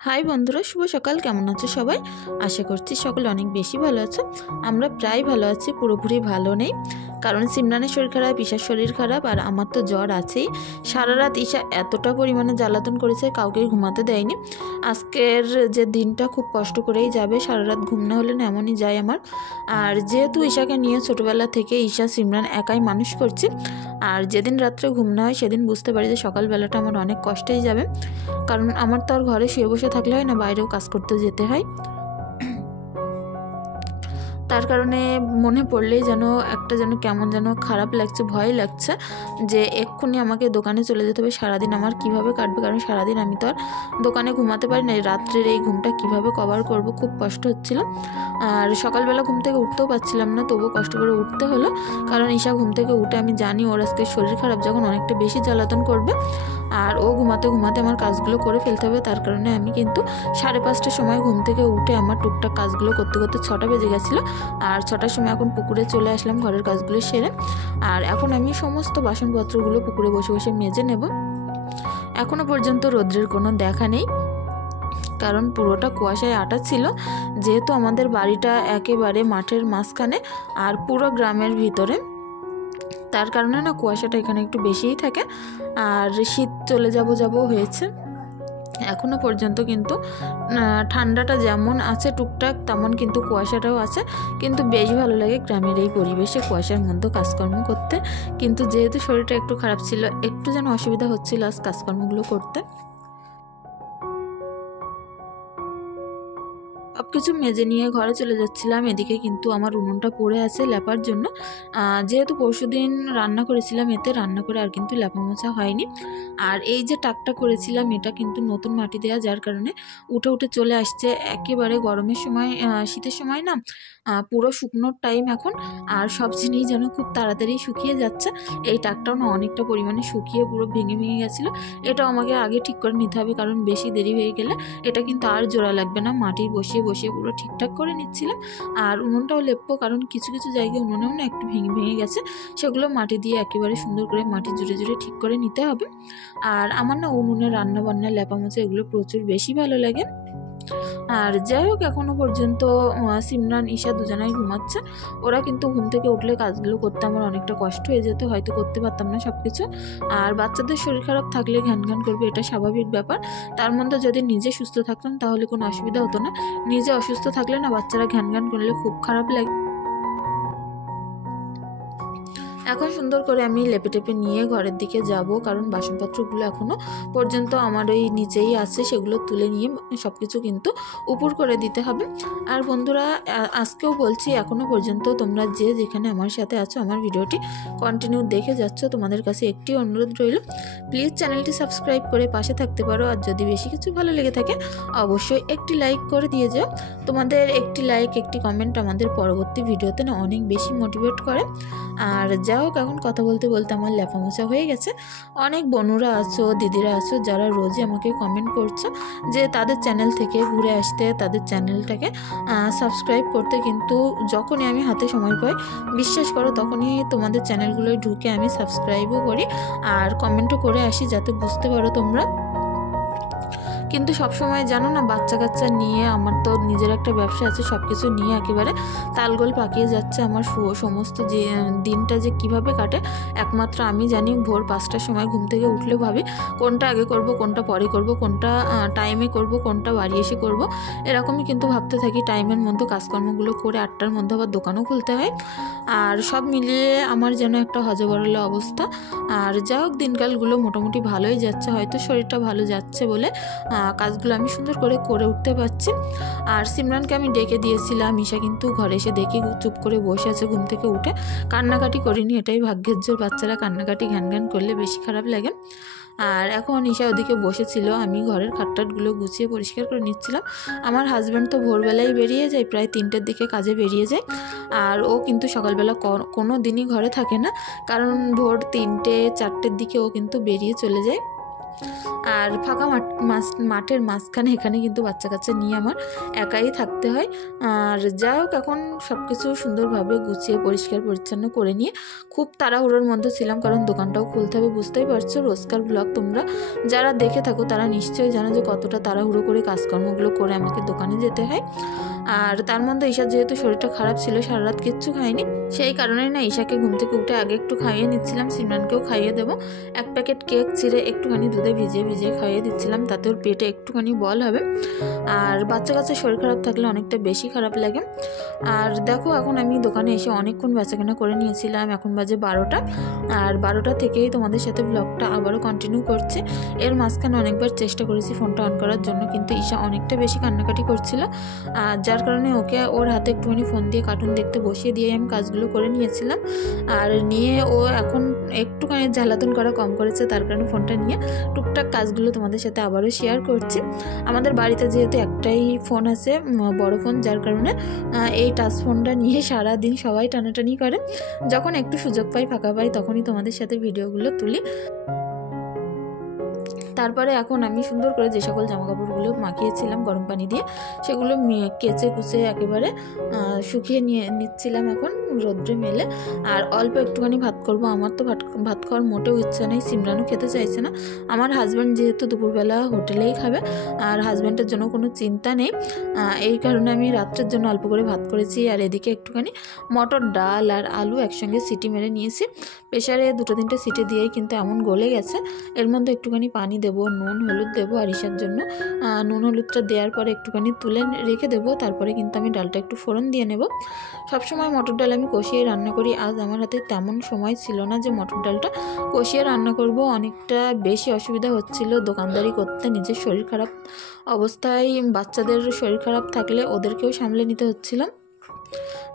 High বন্ধুরা, শুভ সকাল। কেমন আছো সবাই? আশা করছি সকলে অনেক বেশি ভালো আছো। আমরা প্রায় ভালো আছি, পুরোপুরি ভালো নেই, কারণ সিমরানের শরীর খারাপ, ঈশার শরীর খারাপ, আর আমার তো জ্বর আছেই। সারা রাত ঈশা এতটা পরিমাণে জ্বালাতন করেছে, কাউকেই ঘুমাতে দেয়নি। আজকের যে দিনটা খুব কষ্ট করেই যাবে, সারা রাত ঘুম না হলে না এমনই যায় আমার। আর যেহেতু ঈশাকে নিয়ে ছোটোবেলা থেকে ঈশা সিমরান একাই মানুষ করছি, আর যেদিন রাত্রে ঘুম না হয় সেদিন বুঝতে পারি যে সকালবেলাটা আমার অনেক কষ্টেই যাবে, কারণ আমার তো আর ঘরে শুয়ে বসে থাকলে হয় না, বাইরেও কাজ করতে যেতে হয়। তার কারণে মনে পড়লেই যেন কেমন যেন খারাপ লাগছে, ভয় লাগছে যে এক্ষুনি আমাকে দোকানে চলে যেতে হবে। সারাদিন আমার কিভাবে কাটবে, কারণ সারাদিন আমি তো আর দোকানে ঘুমাতে পারি না। রাত্রের এই ঘুমটা কিভাবে কভার করব, খুব কষ্ট হচ্ছিল। আর সকালবেলা ঘুম থেকে উঠতেও পারছিলাম না, তবুও কষ্ট করে উঠতে হলো, কারণ ঈশা ঘুম থেকে উঠে আমি জানি ওর আজকে শরীর খারাপ, যখন অনেকটা বেশি জ্বালাতন করবে আর ও ঘুমাতে ঘুমাতে আমার কাজগুলো করে ফেলতে হবে। তার কারণে আমি কিন্তু 5:30টার সময় ঘুম থেকে উঠে আমার টুকটাক কাজগুলো করতে করতে 6টা বেজে গেছিলো। আর 6টার সময় এখন পুকুরে চলে আসলাম ঘরের কাজগুলো সেরে। আর এখন আমি সমস্ত বাসনপত্রগুলো পুকুরে বসে বসে মেজে নেব। এখনও পর্যন্ত রৌদ্রের কোনো দেখা নেই, কারণ পুরোটা কুয়াশায় আটা ছিল। যেহেতু আমাদের বাড়িটা একেবারে মাঠের মাঝখানে আর পুরো গ্রামের ভিতরে, তার কারণে না কুয়াশাটা এখানে একটু বেশিই থাকে। আর শীত চলে যাব হয়েছে, এখনও পর্যন্ত কিন্তু ঠান্ডাটা যেমন আছে টুকটাক, তেমন কিন্তু কুয়াশাটাও আছে। কিন্তু বেশ ভালো লাগে গ্রামের এই পরিবেশে কুয়াশার মধ্যে কাজকর্ম করতে। কিন্তু যেহেতু শরীরটা একটু খারাপ ছিল, একটু যেন অসুবিধা হচ্ছিল আজ কাজকর্মগুলো করতে। সব কিছু মেজে নিয়ে ঘরে চলে যাচ্ছিলাম। এদিকে কিন্তু আমার উনুনটা পড়ে আছে লেপার জন্য। যেহেতু পরশুদিন রান্না করেছিলাম, এতে রান্না করে আর কিন্তু লেপা মোছা হয়নি। আর এই যে টাকটা করেছিলাম, এটা কিন্তু নতুন মাটি দেওয়া, যার কারণে উঠে উঠে চলে আসছে। একেবারে গরমের সময়, শীতের সময় না পুরো শুকনোর টাইম এখন, আর সব জিনিস যেন খুব তাড়াতাড়ি শুকিয়ে যাচ্ছে। এই টাকটাও না অনেকটা পরিমাণে শুকিয়ে পুরো ভেঙে ভেঙে গেছিলো। এটাও আমাকে আগে ঠিক করে নিতে হবে, কারণ বেশি দেরি হয়ে গেলে এটা কিন্তু আর জোড়া লাগবে না। মাটি বসিয়ে বসিয়ে পুরো ঠিকঠাক করে নিচ্ছিলাম। আর উনুনটাও লেপবো, কারণ কিছু কিছু জায়গায় উনুনেও না একটু ভেঙে ভেঙে গেছে, সেগুলো মাটি দিয়ে একেবারে সুন্দর করে মাটি জুড়ে জুড়ে ঠিক করে নিতে হবে। আর আমার না উনুনে রান্না বান্না, লেপা মোছা এগুলো প্রচুর বেশি ভালো লাগে। আর যাই হোক, এখনও পর্যন্ত সিমরান ঈশা দুজনাই ঘুমাচ্ছে। ওরা কিন্তু ঘুম থেকে উঠলে কাজগুলো করতে আমার অনেকটা কষ্ট হয়ে যেত, হয়তো করতে পারতাম না সব কিছু। আর বাচ্চাদের শরীর খারাপ থাকলে ঘ্যান ঘ্যান করবে, এটা স্বাভাবিক ব্যাপার। তার মধ্যে যদি নিজে সুস্থ থাকতাম তাহলে কোনো অসুবিধা হতো না। নিজে অসুস্থ থাকলে না বাচ্চারা ঘ্যান ঘ্যান করলে খুব খারাপ লাগে। এখন সুন্দর করে আমি লেপে টেপে নিয়ে ঘরের দিকে যাব, কারণ বাসনপত্রগুলো এখনও পর্যন্ত আমার ওই নিচেই আছে, সেগুলো তুলে নিয়ে সব কিছু কিন্তু উপর করে দিতে হবে। আর বন্ধুরা, আজকেও বলছি, এখনও পর্যন্ত তোমরা যে যেখানে আমার সাথে আছো, আমার ভিডিওটি কন্টিনিউ দেখে যাচ্ছ, তোমাদের কাছে একটি অনুরোধ রইল, প্লিজ চ্যানেলটি সাবস্ক্রাইব করে পাশে থাকতে পারো। আর যদি বেশি কিছু ভালো লেগে থাকে অবশ্যই একটি লাইক করে দিয়ে যাও। তোমাদের একটি লাইক, একটি কমেন্ট আমাদের পরবর্তী ভিডিওতে না অনেক বেশি মোটিভেট করে। আর যাই হোক, এখন কথা বলতে বলতে আমার লেপা মোছা হয়ে গেছে। অনেক বোনরা আছো, দিদিরা আছো, যারা রোজই আমাকে কমেন্ট করছো যে তাদের চ্যানেল থেকে ঘুরে আসতে, তাদের চ্যানেলটাকে সাবস্ক্রাইব করতে। কিন্তু যখনই আমি হাতে সময় পাই, বিশ্বাস করো, তখনই তোমাদের চ্যানেলগুলোয় ঢুকে আমি সাবস্ক্রাইবও করি আর কমেন্টও করে আসি, যাতে বুঝতে পারো তোমরা। কিন্তু সবসময় জানো না, বাচ্চা কাচ্চা নিয়ে আমার তো নিজের একটা ব্যবসা আছে, সব কিছু নিয়ে একেবারে তালগোল পাকিয়ে যাচ্ছে। আমার সমস্ত যে দিনটা যে কিভাবে কাটে একমাত্র আমি জানি। ভোর 5টার সময় ঘুম থেকে উঠলে ভাবি কোনটা আগে করব, কোনটা পরে করব, কোনটা টাইমে করব, কোনটা বাড়ি এসে করব, এরকমই কিন্তু ভাবতে থাকি। টাইমের মধ্যে কাজকর্মগুলো করে 8টার মধ্যে আবার দোকানও খুলতে হয়। আর সব মিলিয়ে আমার যেন একটা হজবরল অবস্থা। আর যা হোক, দিনকালগুলো মোটামুটি ভালোই যাচ্ছে, হয়তো শরীরটা ভালো যাচ্ছে বলে কাজগুলো আমি সুন্দর করে উঠতে পারছি। আর সিমরানকে আমি ডেকে দিয়েছিলাম, ঈশা কিন্তু ঘরে এসে দেখি চুপ করে বসে আছে ঘুম থেকে উঠে, কান্নাকাটি করিনি। এটাই ভাগ্যের জোর, বাচ্চারা কান্নাকাটি ঘ্যান ঘ্যান করলে বেশি খারাপ লাগে। আর এখন ঈশা ওদিকে বসেছিল, আমি ঘরের খাটটাটগুলো গুছিয়ে পরিষ্কার করে নিচ্ছিলাম। আমার হাজব্যান্ড তো ভোরবেলায় বেরিয়ে যায়, প্রায় 3টের দিকে কাজে বেরিয়ে যায়। আর ও কিন্তু সকালবেলা কোনো দিনই ঘরে থাকে না, কারণ ভোর 3টে 4টের দিকে ও কিন্তু বেরিয়ে চলে যায়। আর ফাঁকা মাঠের মাঝখানে এখানে কিন্তু বাচ্চা কাচ্চা নিয়ে আমার একাই থাকতে হয়। আর যাই হোক, এখন সব কিছু সুন্দরভাবে গুছিয়ে পরিষ্কার পরিচ্ছন্ন করে নিয়ে খুব তাড়াহুড়োর মধ্যে ছিলাম, কারণ দোকানটাও খুলতে হবে। বুঝতেই পারছো, রোজকার ব্লগ তোমরা যারা দেখে থাকো তারা নিশ্চয়ই জানো যে কতটা তাড়াহুড়ো করে কাজকর্মগুলো করে আমাকে দোকানে যেতে হয়। আর তার মধ্যে ঈশার যেহেতু শরীরটা খারাপ ছিল, সারা রাত কিচ্ছু খাইনি, সেই কারণে না ঈশাকে ঘুম থেকে উঠে আগে একটু খাইয়ে নিচ্ছিলাম। সিমরানকেও খাইয়ে দেবো। এক প্যাকেট কেক ছিঁড়ে একটুখানি দুধে ভিজিয়ে খাইয়ে দিচ্ছিলাম, তাতে ওর পেটে একটুখানি বল হবে। আর বাচ্চা কাচ্চার শরীর খারাপ থাকলে অনেকটা বেশি খারাপ লাগে। আর দেখো, এখন আমি দোকানে এসে অনেকক্ষণ বেচাকেনা করে নিয়েছিলাম। এখন বাজে 12টা, আর 12টা থেকেই তোমাদের সাথে ব্লগটা আবারও কন্টিনিউ করছে। এর মাঝখানে অনেকবার চেষ্টা করেছি ফোনটা অন করার জন্য, কিন্তু ঈশা অনেকটা বেশি কান্নাকাটি করছিল, যার কারণে ওকে ওর হাতে একটুখানি ফোন দিয়ে কার্টুন দেখতে বসিয়ে দিয়ে আমি কাজগুলো করে নিয়েছিলাম। আর নিয়ে ও এখন একটুখানি জ্বালাতন করা কম করেছে, তার কারণে ফোনটা নিয়ে টুকটাক কাজগুলো তোমাদের সাথে আবারও শেয়ার করছি। আমাদের বাড়িতে যেহেতু একটাই ফোন আছে, বড় ফোন, যার কারণে এই টাচ ফোনটা নিয়ে সারাদিন সবাই টানাটানি করে। যখন একটু সুযোগ পাই, ফাঁকা পাই, তখনই তোমাদের সাথে ভিডিওগুলো তুলি। তারপরে এখন আমি সুন্দর করে যে সকল জামাকাপড়গুলো মাখিয়েছিলাম গরম পানি দিয়ে, সেগুলো কেচে কুচে একেবারে শুকিয়ে নিচ্ছিলাম এখন রোদ্রে মেলে। আর অল্প একটুখানি ভাত করব। আমার তো ভাত খাওয়ার মোটেও ইচ্ছা নেই, সিমরানও খেতে চাইছে না। আমার হাজব্যান্ড যেহেতু দুপুরবেলা হোটেলেই খাবে, আর হাজব্যান্ডের জন্য কোনো চিন্তা নেই, এই কারণে আমি রাত্রের জন্য অল্প করে ভাত করেছি। আর এদিকে একটুখানি মটর ডাল আর আলু একসঙ্গে সিটি মেরে নিয়েছি। প্রেশারে 2-3টে সিটি দিয়েই কিন্তু এমন গলে গেছে। এর মধ্যে একটুখানি পানি দেবো, নুন হলুদ দেবো, আর ঈশার জন্য নুন হলুদটা দেওয়ার পরে একটুখানি তুলে রেখে দেবো। তারপরে কিন্তু আমি ডালটা একটু ফোড়ন দিয়ে নেব। সবসময় মটর ডাল আমি কষিয়ে রান্না করি। আজ আমার হাতে তেমন সময় ছিল না যে মটর ডালটা কষিয়ে রান্না করব। অনেকটা বেশি অসুবিধা হচ্ছিল দোকানদারি করতে। নিজের শরীর খারাপ অবস্থায় বাচ্চাদের শরীর খারাপ থাকলে ওদেরকেও সামলে নিতে হচ্ছিল।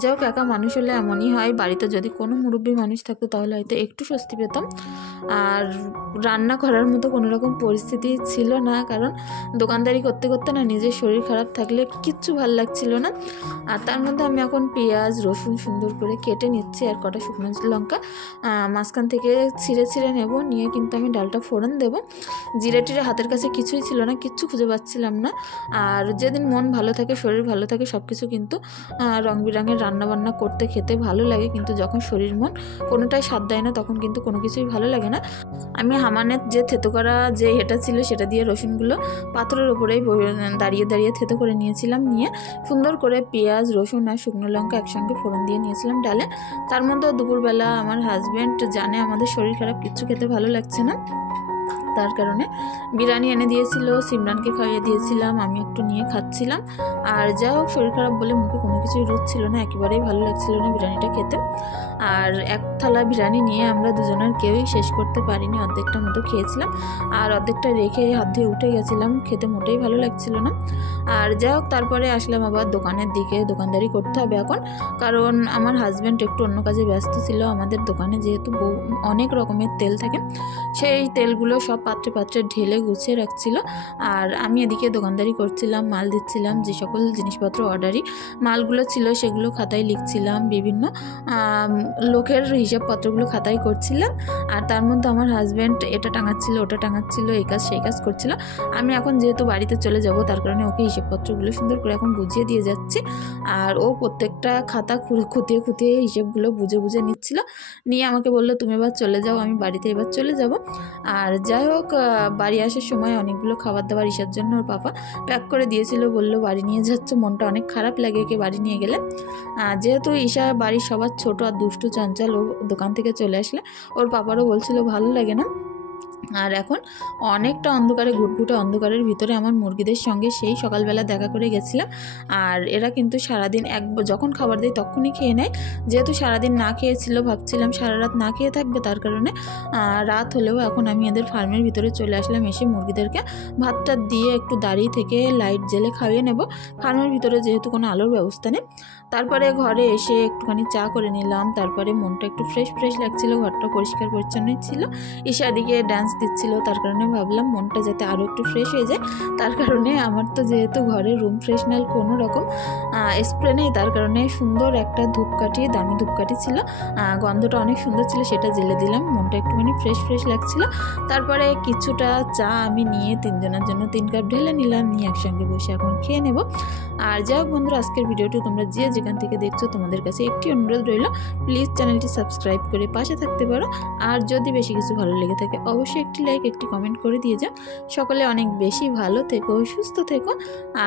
যাই হোক, একা মানুষ হলে এমনই হয়। বাড়িতে যদি কোনো মুরব্বী মানুষ থাকতো তাহলে হয়তো একটু স্বস্তি পেতাম। আর রান্না করার মতো কোনো রকম পরিস্থিতি ছিল না, কারণ দোকানদারি করতে করতে না নিজের শরীর খারাপ থাকলে কিচ্ছু ভাল লাগছিল না। আর তার মধ্যে আমি এখন পেঁয়াজ রসুন সুন্দর করে কেটে নিচ্ছি, আর কটা শুকনো লঙ্কা মাঝখান থেকে ছিঁড়ে নেব। নিয়ে কিন্তু আমি ডালটা ফোড়ন দেব। জিরে টিরে হাতের কাছে কিছুই ছিল না, কিচ্ছু খুঁজে পাচ্ছিলাম না। আর যেদিন মন ভালো থাকে, শরীর ভালো থাকে, সব কিছু কিন্তু রং বেরঙের রান্নাবান্না করতে খেতে ভালো লাগে। কিন্তু যখন শরীর মন কোনোটাই সাথ দেয় না, তখন কিন্তু কোনো কিছুই ভালো লাগে না। আমি হামানের যে থেতো করা যে এটা ছিল, সেটা দিয়ে রসুনগুলো পাথরের ওপরেই দাঁড়িয়ে থেতো করে নিয়েছিলাম। নিয়ে সুন্দর করে পেঁয়াজ রসুন আর শুকনো লঙ্কা একসঙ্গে ফোড়ন দিয়ে নিয়েছিলাম ডালে। তার মধ্যে দুপুরবেলা আমার হাজব্যান্ড জানে আমাদের শরীর খারাপ, কিচ্ছু খেতে ভালো লাগছে না, তার কারণে বিরিয়ানি এনে দিয়েছিল, সিমরানকে খাইয়ে দিয়েছিলাম, আমি একটু নিয়ে খাচ্ছিলাম। আর যা হোক, শরীর খারাপ বলে মুখে কোনো কিছুই রুচছিল না, একেবারেই ভালো লাগছিল না বিরিয়ানিটা খেতে। আর এক থালা বিরিয়ানি নিয়ে আমরা দুজনের কেউই শেষ করতে পারিনি, অর্ধেকটা মতো খেয়েছিলাম। আর অর্ধেকটা রেখে হাত ধুয়ে উঠে গেছিলাম, খেতে মোটেই ভালো লাগছিল না। আর যাই হোক, তারপরে আসলাম আবার দোকানের দিকে। দোকানদারি করতে হবে এখন, কারণ আমার হাজব্যান্ড একটু অন্য কাজে ব্যস্ত ছিল। আমাদের দোকানে যেহেতু অনেক রকমের তেল থাকে, সেই তেলগুলো সব পাত্রে পাত্রে ঢেলে গুছিয়ে রাখছিল। আর আমি এদিকে দোকানদারি করছিলাম, মাল দিচ্ছিলাম। যে সকল জিনিসপত্র অর্ডারি মালগুলো ছিল সেগুলো খাতায় লিখছিলাম, বিভিন্ন লোকের হিসাবপত্রগুলো খাতায় করছিলাম। আর তার মধ্যে আমার হাজব্যান্ড এটা টাঙাচ্ছিল ওটা টাঙাচ্ছিল, এই কাজ সেই কাজ করছিল। আমি এখন যেহেতু বাড়িতে চলে যাব, তার কারণে ওকে হিসাবপত্রগুলো সুন্দর করে এখন বুঝিয়ে দিয়ে যাচ্ছি। আর ও প্রত্যেকটা খাতা খুঁটিয়ে হিসেবগুলো বুঝে নিচ্ছিল। নিয়ে আমাকে বললো, তুমি এবার চলে যাও, আমি বাড়িতে এবার চলে যাব। আর যাই হোক, বাড়ি আসার সময় অনেকগুলো খাবার দাবার ঈশার জন্য ওর পাপা প্যাক করে দিয়েছিল। বললো বাড়ি নিয়ে যাচ্ছ, মনটা অনেক খারাপ লাগে একে বাড়ি নিয়ে গেলে। যেহেতু ঈশা বাড়ির সবার ছোট আর দুষ্টু চঞ্চল, ও দোকান থেকে চলে আসলে ওর পাপারও বলছিল ভালো লাগে না। আর এখন অনেকটা অন্ধকারে, ঘুটঘুটে অন্ধকারের ভিতরে আমার মুরগিদের সঙ্গে সেই সকালবেলা দেখা করে গেছিলাম। আর এরা কিন্তু সারাদিন যখন খাবার দেয় তখনই খেয়ে নেয়। যেহেতু সারাদিন না খেয়েছিল, ভাবছিলাম সারা রাত না খেয়ে থাকবে, তার কারণে রাত হলেও এখন আমি এদের ফার্মের ভিতরে চলে আসলাম। এসে মুরগিদেরকে ভাতটা দিয়ে একটু দাঁড়িয়ে থেকে লাইট জেলে খাইয়ে নেব। ফার্মের ভিতরে যেহেতু কোনো আলোর ব্যবস্থা নেই। তারপরে ঘরে এসে একটুখানি চা করে নিলাম। তারপরে মনটা একটু ফ্রেশ লাগছিল, ঘরটা পরিষ্কার পরিচ্ছন্নই ছিল। ঈশা দিকে ড্যান্স দিচ্ছিল, তার কারণে ভাবলাম মনটা যাতে আরও একটু ফ্রেশ হয়ে যায়। তার কারণে আমার তো যেহেতু ঘরে রুম ফ্রেশনার কোনো রকম স্প্রে নেই, তার কারণে সুন্দর একটা ধূপকাঠি, দামি ধূপকাঠি ছিল, গন্ধটা অনেক সুন্দর ছিল, সেটা জ্বেলে দিলাম। মনটা একটুখানি ফ্রেশ ফ্রেশ লাগছিল। তারপরে কিছুটা চা আমি নিয়ে 3 জনের জন্য 3 কাপ ঢেলে নিলাম, নিয়ে একসঙ্গে বসে এখন খেয়ে নেব। আর যাই হোক বন্ধুরা, আজকের ভিডিওটি তোমরা যে যেখান থেকে দেখছো তোমাদের কাছে একটি অনুরোধ রইল, প্লিজ চ্যানেলটি সাবস্ক্রাইব করে পাশে থাকতে পারো। আর যদি বেশি কিছু ভালো লেগে থাকে অবশ্যই একটি লাইক, একটি কমেন্ট করে দিয়ে যাও। সকলে অনেক বেশি ভালো থেকো, সুস্থ থেকো।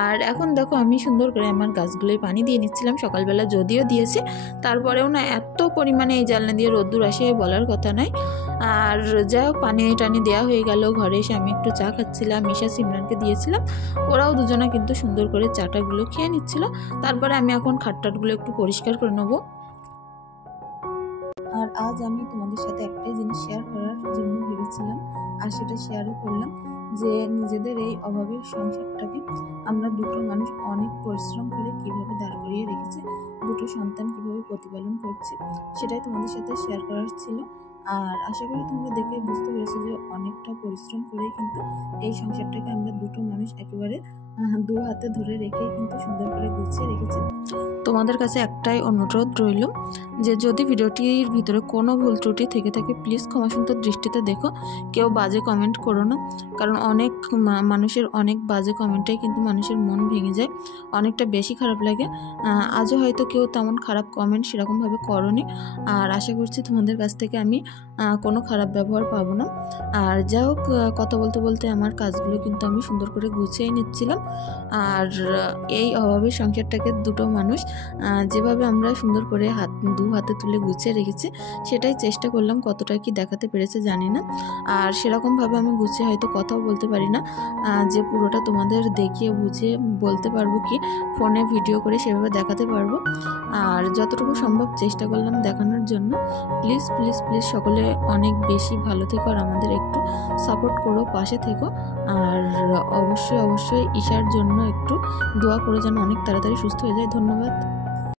আর এখন দেখো আমি সুন্দর করে আমার গাছগুলোয় পানি দিয়ে নিচ্ছিলাম। সকালবেলা যদিও দিয়েছি, তারপরেও না এত পরিমাণে এই জানলা দিয়ে রোদ্দুর আসে বলার কথা নয়। আর যাই হোক পানি টানি দেওয়া হয়ে গেল। ঘরে এসে আমি একটু চা খাচ্ছিলাম, মিশা সিমরানকে দিয়েছিলাম, ওরাও দুজনা কিন্তু সুন্দর করে চাটাগুলো খেয়ে নিচ্ছিল। তারপরে আমি এখন খাটটাটগুলো একটু পরিষ্কার করে নেবো। আর আজ আমি তোমাদের সাথে একটাই জিনিস শেয়ার করার জন্য ভেবেছিলাম, আর সেটা শেয়ারও করলাম, যে নিজেদের এই অভাবের সংসারটাকে আমরা দুটো মানুষ অনেক পরিশ্রম করে কিভাবে দাঁড় করিয়ে রেখেছি, দুটো সন্তান কিভাবে প্রতিপালন করছে, সেটাই তোমাদের সাথে শেয়ার করার ছিল। আর আশা করি তোমরা দেখে বুঝতে পেরেছো যে অনেকটা পরিশ্রম করে কিন্তু এই সংসারটাকে আমরা দুটো মানুষ একেবারে দু হাতে ধরে রেখে কিন্তু সুন্দর করে গুছিয়ে রেখেছি। তোমাদের কাছে একটাই অনুরোধ রইল, যে যদি ভিডিওটির ভিতরে কোনো ভুল ত্রুটি থেকে থাকে প্লিজ ক্ষমাসুন্দর দৃষ্টিতে দেখো, কেউ বাজে কমেন্ট করো না। কারণ অনেক মানুষের অনেক বাজে কমেন্টে কিন্তু মানুষের মন ভেঙে যায়, অনেকটা বেশি খারাপ লাগে। আজও হয়তো কেউ তেমন খারাপ কমেন্ট সেরকমভাবে করোনি, আর আশা করছি তোমাদের কাছ থেকে আমি কোনো খারাপ ব্যবহার পাবো না। আর যাই হোক, কথা বলতে বলতে আমার কাজগুলো কিন্তু আমি সুন্দর করে গুছিয়ে নিচ্ছিলাম। আর এই অভাবের সংসারটাকে দুটো মানুষ যেভাবে আমরা সুন্দর করে দু হাতে তুলে গুছিয়ে রেখেছি, সেটাই চেষ্টা করলাম। কতটা কি দেখাতে পেরেছে জানি না। আর সেরকমভাবে আমি গুছিয়ে হয়তো কথাও বলতে পারি না, যে পুরোটা তোমাদের দেখিয়ে বুঝিয়ে বলতে পারবো কি ফোনে ভিডিও করে সেভাবে দেখাতে পারবো। আর যতটুকু সম্ভব চেষ্টা করলাম দেখানোর জন্য। প্লিজ প্লিজ প্লিজ সকলে অনেক বেশি ভালো থেকো, আর আমাদের একটু সাপোর্ট করো, পাশে থেকো। আর অবশ্যই অবশ্যই ঈশার জন্য একটু দোয়া করো যেন অনেক তাড়াতাড়ি সুস্থ হয়ে যায়। ধন্যবাদ।